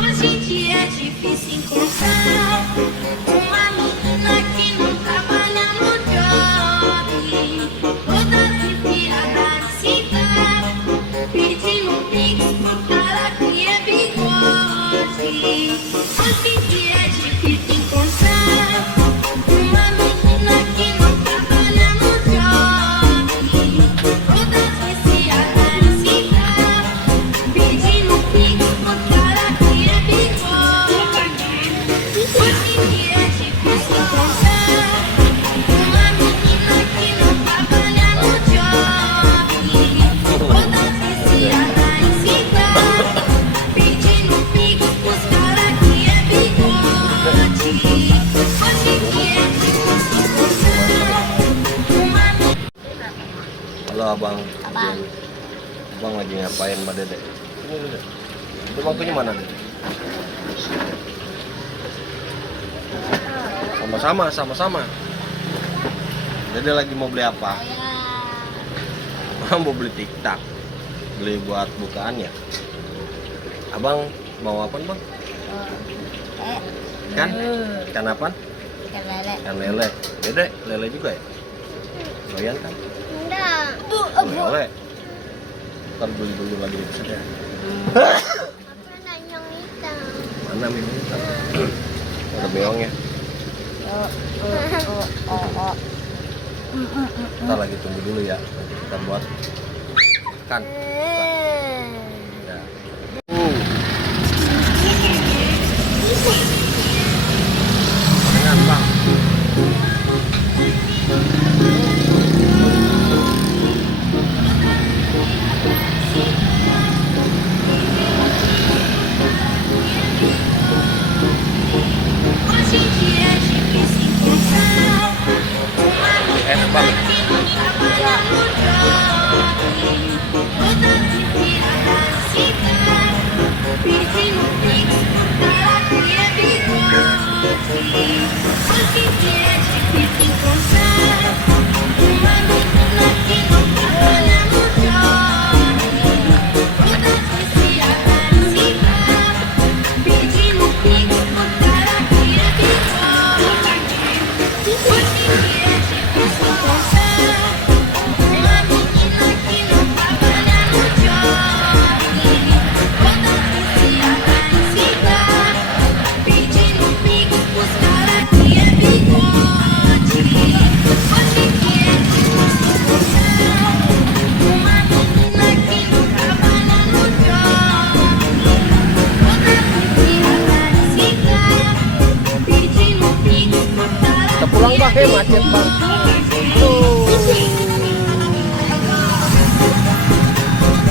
Hoje em dia é difícil encontrar uma menina que não trabalha no job, toda enfiada de cidade, pedindo pix pro cara que é bigode. Hoje em dia é difícil encontrar uma menina que não trabalha no job, toda enfiada de cidade, pedindo pix pro cara que é bigode. Hoje em dia é difícil encontrar uma menina que não trabalha no job, toda viciada em cidade, pedindo pix pros cara que é bigode. Hoje em dia é difícil encontrar uma menina. Halo abang. Abang. Abang lagi ngapain sama dedek? Ini dedek. Itu bangkunya mana dedek? Sama-sama. Dedek lagi mau beli apa? Abang mau beli tiktak. Beli buat bukaan ya. Abang mau apa bang? Ikan? Ikan apa? Ikan lele. Ikan lele. Dedek lele juga ya? Doyan kan? Enggak. Lele. Ntar beli lagi di sana. Apa nanyong hitam? Mana memang hitam? Ada beongnya. Kita lagi tunggu dulu ya. Nanti kita buat ikan. Ya. Dengan bang. Hoje em dia é difícil encontrar uma Es bang. que não trabalha no job, toda enfiada em cidade, pedindo pix pro cara que é bigode. Hoje em dia é difícil encontrar uma menina que não trabalha no job, toda viciada em cidade, pedindo pix pro cara que é bigode. Hoje em dia é difícil encontrar uma menina que não trabalha no job, toda viciada em cidade, pedindo pix pros cara que é bigode. Hoje em dia é difícil encontrar uma menina que não trabalha no job, toda viciada em cidade, pedindo pix pros cara Kita pulang bang, macet bang.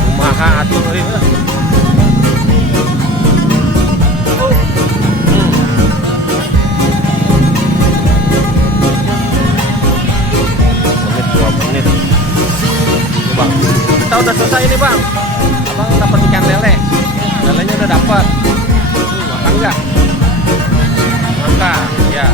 Kumaha atuh ieu. Menit 2 menit. Tuh, bang. Kita udah selesai ini bang. Abang dapat ikan lele. Lelenya udah dapat. Makan nggak? Makan, ya.